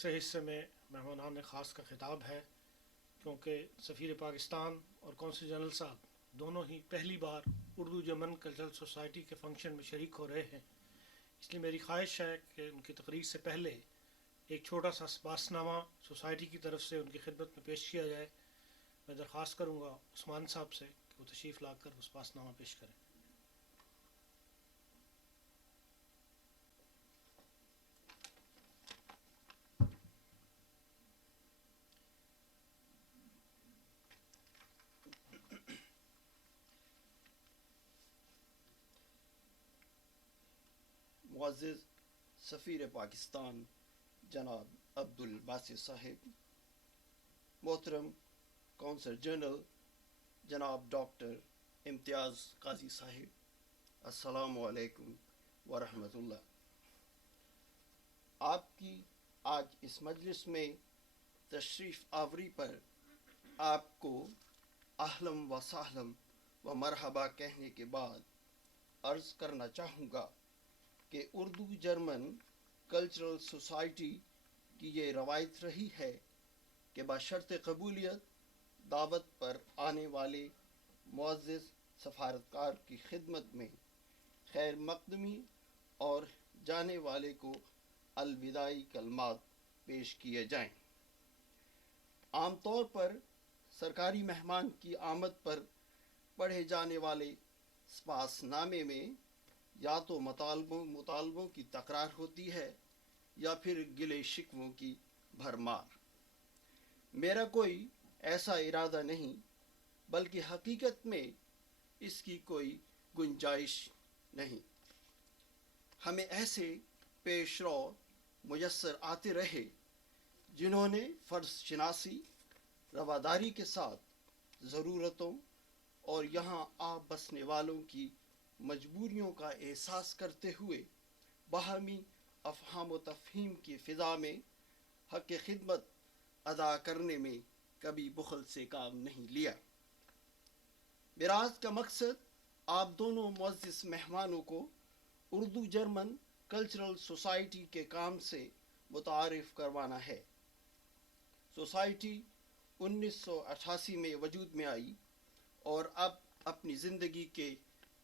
دوسرے حصے میں مہمانان خاص کا خطاب ہے، کیونکہ سفیر پاکستان اور قونصل جنرل صاحب دونوں ہی پہلی بار اردو جرمن کلچرل سوسائٹی کے فنکشن میں شریک ہو رہے ہیں۔ اس لیے میری خواہش ہے کہ ان کی تقریر سے پہلے ایک چھوٹا سا اسپاس نامہ سوسائٹی کی طرف سے ان کی خدمت میں پیش کیا جائے۔ میں درخواست کروں گا عثمان صاحب سے کہ وہ تشریف لا کر اسپاس نامہ پیش کریں۔ معزز سفیر پاکستان جناب عبد الباسط صاحب، محترم قونصل جنرل جناب ڈاکٹر امتیاز قاضی صاحب، السلام علیکم ورحمۃ اللہ۔ آپ کی آج اس مجلس میں تشریف آوری پر آپ کو اہلاً و سہلاً و مرحبا کہنے کے بعد عرض کرنا چاہوں گا کہ اردو جرمن کلچرل سوسائٹی کی یہ روایت رہی ہے کہ بشرط قبولیت دعوت پر آنے والے معزز سفارتکار کی خدمت میں خیر مقدمی اور جانے والے کو الوداعی کلمات پیش کیے جائیں۔ عام طور پر سرکاری مہمان کی آمد پر پڑھے جانے والے اسپاس نامے میں یا تو مطالبوں کی تکرار ہوتی ہے یا پھر گلے شکووں کی بھرمار۔ میرا کوئی ایسا ارادہ نہیں، بلکہ حقیقت میں اس کی کوئی گنجائش نہیں۔ ہمیں ایسے پیش رو میسر آتے رہے جنہوں نے فرض شناسی، رواداری کے ساتھ ضرورتوں اور یہاں آ بسنے والوں کی مجبوریوں کا احساس کرتے ہوئے باہمی افہام و تفہیم کی فضا میں حق خدمت ادا کرنے میں کبھی بخل سے کام نہیں لیا۔ میرا آج کا مقصد آپ دونوں معزز مہمانوں کو اردو جرمن کلچرل سوسائٹی کے کام سے متعارف کروانا ہے۔ سوسائٹی 1988 میں وجود میں آئی اور اب اپنی زندگی کے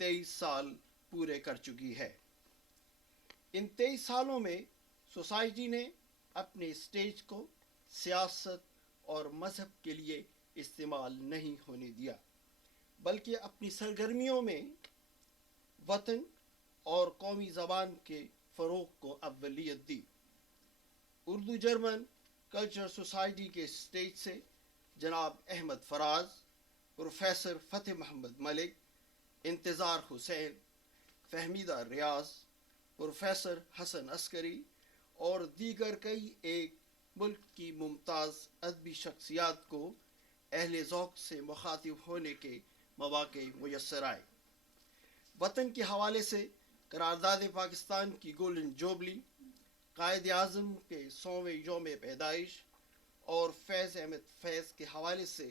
23 سال پورے کر چکی ہے۔ ان 23 سالوں میں سوسائٹی نے اپنے اسٹیج کو سیاست اور مذہب کے لیے استعمال نہیں ہونے دیا، بلکہ اپنی سرگرمیوں میں وطن اور قومی زبان کے فروغ کو اولویت دی۔ اردو جرمن کلچرل سوسائٹی کے اسٹیج سے جناب احمد فراز، پروفیسر فتح محمد ملک، انتظار حسین، فہمیدہ ریاض، پروفیسر حسن عسکری اور دیگر کئی ایک ملک کی ممتاز ادبی شخصیات کو اہل ذوق سے مخاطب ہونے کے مواقع میسر آئے۔ وطن کے حوالے سے قرارداد پاکستان کی گولڈن جوبلی، قائد اعظم کے 100ویں یوم پیدائش اور فیض احمد فیض کے حوالے سے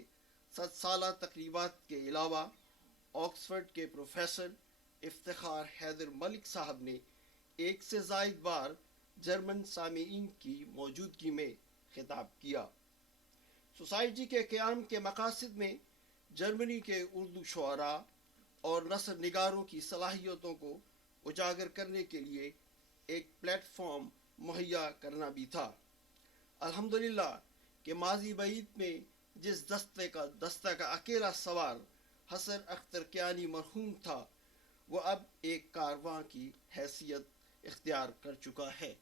100 سالہ تقریبات کے علاوہ آکسفورڈ کے پروفیسر افتخار حیدر ملک صاحب نے ایک سے زائد بار جرمن سامعین کی موجودگی میں خطاب کیا۔ سوسائٹی کے قیام کے مقاصد میں جرمنی کے اردو شعراء اور نثر نگاروں کی صلاحیتوں کو اجاگر کرنے کے لیے ایک پلیٹ فارم مہیا کرنا بھی تھا۔ الحمدللہ کہ ماضی بعید میں جس دستہ کا اکیلا سوار حسن اختر کیانی مرحوم تھا، وہ اب ایک کارواں کی حیثیت اختیار کر چکا ہے۔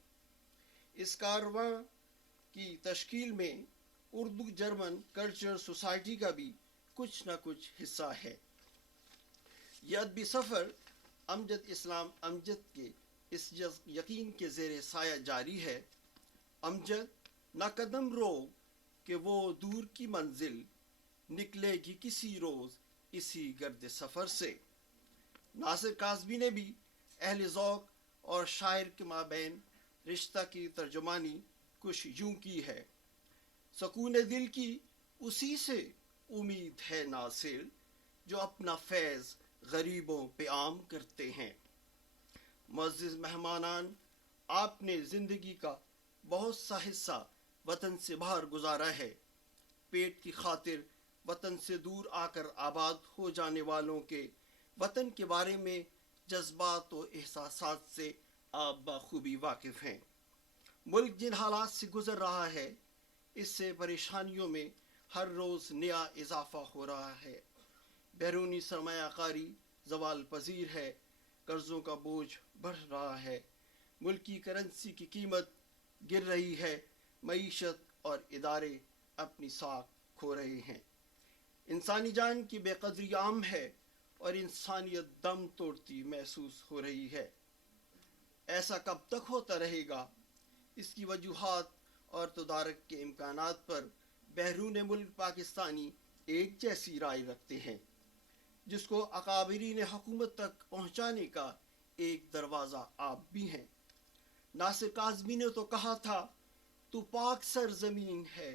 اس کارواں کی تشکیل میں اردو جرمن کلچرل سوسائٹی کا بھی کچھ نہ کچھ حصہ ہے۔ یہ ادبی سفر امجد اسلام امجد کے اس یقین کے زیر سایہ جاری ہے، امجد نہ قدم رو کہ وہ دور کی منزل نکلے گی کسی روز اسی گرد سفر سے۔ ناصر کاظمی نے بھی اہل ذوق اور شاعر کے مابین رشتہ کی ترجمانی کچھ یوں کی ہے: سکون دل کی اسی سے امید ہے ناصر، جو اپنا فیض غریبوں پہ عام کرتے ہیں۔ معزز مہمانان، آپ نے زندگی کا بہت سا حصہ وطن سے باہر گزارا ہے۔ پیٹ کی خاطر وطن سے دور آ کر آباد ہو جانے والوں کے وطن کے بارے میں جذبات و احساسات سے آپ بخوبی واقف ہیں۔ ملک جن حالات سے گزر رہا ہے، اس سے پریشانیوں میں ہر روز نیا اضافہ ہو رہا ہے۔ بیرونی سرمایہ کاری زوال پذیر ہے، قرضوں کا بوجھ بڑھ رہا ہے، ملکی کرنسی کی قیمت گر رہی ہے، معیشت اور ادارے اپنی ساکھ کھو رہے ہیں، انسانی جان کی بے قدری عام ہے اور انسانیت دم توڑتی محسوس ہو رہی ہے۔ ایسا کب تک ہوتا رہے گا؟ اس کی وجوہات اور تدارک کے امکانات پر بیرون ملک پاکستانی ایک جیسی رائے رکھتے ہیں، جس کو اکابرین حکومت تک پہنچانے کا ایک دروازہ آپ بھی ہیں۔ ناصر کاظمی نے تو کہا تھا، تو پاک سرزمین ہے،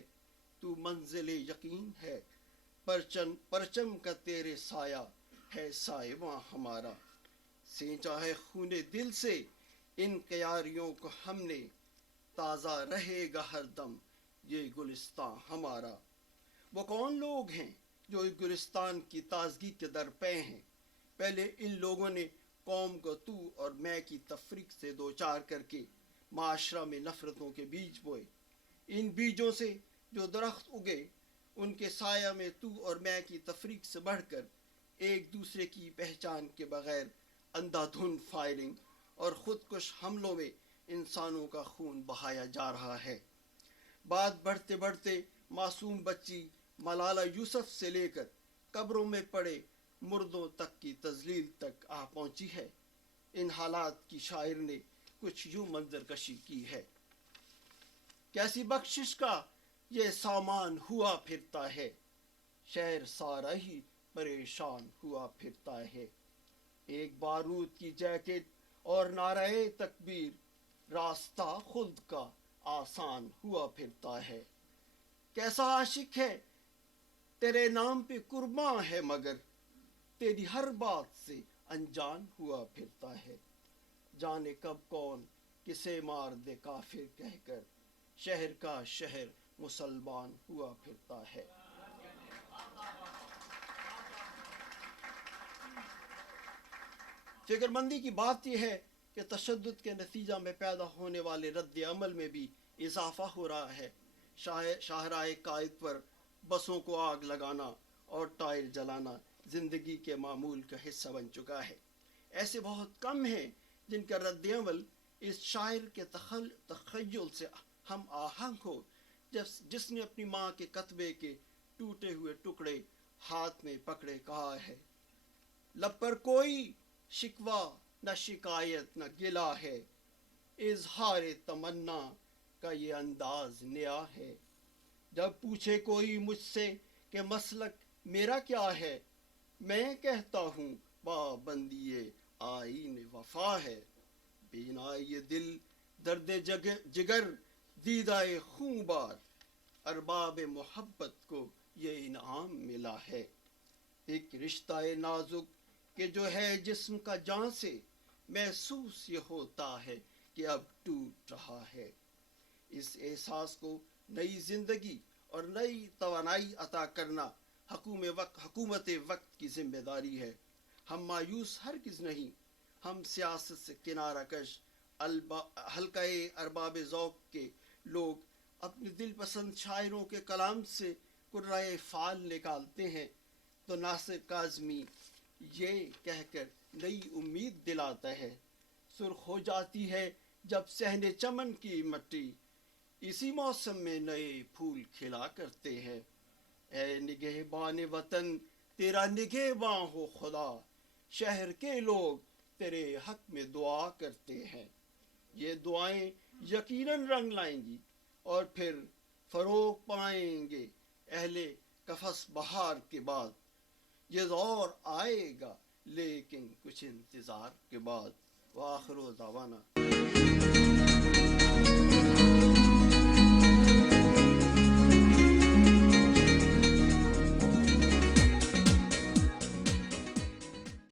تو منزل یقین ہے، پرچم کا تیرے سایہ ہے سایہ ہمارا، سینچا ہے خون دل سے ان کیاریوں کو ہم نے، تازہ رہے گا ہر دم یہ گلستان ہمارا۔ وہ کون لوگ ہیں جو اس گلستان کی تازگی کے در پے ہیں؟ پہلے ان لوگوں نے قوم کو تو اور میں کی تفریق سے دوچار کر کے معاشرہ میں نفرتوں کے بیج بوئے۔ ان بیجوں سے جو درخت اگے، ان کے سایہ میں تو اور میں کی تفریق سے بڑھ کر ایک دوسرے کی پہچان کے بغیر اندھا دھند فائرنگ اور خودکش حملوں میں انسانوں کا خون بہایا جا رہا ہے۔ بات بڑھتے بڑھتے معصوم بچی ملالہ یوسف سے لے کر قبروں میں پڑے مردوں تک کی تذلیل تک آ پہنچی ہے۔ ان حالات کی شاعر نے کچھ یوں منظر کشی کی ہے: کیسی بخشش کا یہ سامان ہوا پھرتا ہے، شہر سارا ہی پریشان ہوا پھرتا ہے، ایک بارود کی جیکٹ اور نعرہ تکبیر، راستہ خلد کا آسان ہوا پھرتا ہے، کیسا عاشق ہے تیرے نام پہ قرباں ہے، مگر تیری ہر بات سے انجان ہوا پھرتا ہے، جانے کب کون کسے مار دے کافر کہہ کر، شہر کا شہر مسلمان ہوا پھرتا ہے۔ فکر مندی کی بات یہ ہے کہ تشدد کے نتیجہ میں پیدا ہونے والے رد عمل میں بھی اضافہ ہو رہا ہے۔ شاہراہ قائد پر بسوں کو آگ لگانا اور ٹائر جلانا زندگی کے معمول کا حصہ بن چکا ہے۔ ایسے بہت کم ہیں جن کا رد عمل اس شاعر کے تخیل سے ہم آہنگ ہو، جس نے اپنی ماں کے کتبے کے ٹوٹے ہوئے ٹکڑے ہاتھ میں پکڑے کہا ہے: لب پر کوئی شکوہ نہ شکایت نہ گلہ ہے، اظہار تمنا کا یہ انداز نیا ہے، جب پوچھے کوئی مجھ سے کہ مسلک میرا کیا ہے، میں کہتا ہوں پابندی آئین وفا ہے، بینائی دل درد جگر دیدہ خوں بار، ارباب محبت کو یہ انعام ملا ہے، ایک رشتہ نازک کہ جو ہے جسم کا جان سے، محسوس یہ ہوتا ہے کہ اب ٹوٹ رہا ہے، اس احساس کو نئی زندگی اور نئی توانائی عطا کرنا حکومت وقت کی ذمہ داری ہے۔ ہم مایوس ہرگز نہیں، ہم سیاست سے کنارہ کش حلقہ ارباب ذوق کے لوگ اپنے دل پسند شاعروں کے کلام سے قرۂ فعال نکالتے ہیں تو ناصر کاظمی یہ کہہ کر نئی امید دلاتا ہے: سرخ ہو جاتی ہے جب صحن چمن کی مٹی، اسی موسم میں نئے پھول کھلا کرتے ہیں، اے نگہبان وطن تیرا نگہباں ہو خدا، شہر کے لوگ تیرے حق میں دعا کرتے ہیں، یہ دعائیں یقیناً رنگ لائیں گی اور پھر فروغ پائیں گے اہل قفس بہار کے بعد، یہ دور آئے گا لیکن کچھ انتظار کے بعد۔ وآخر دعوانا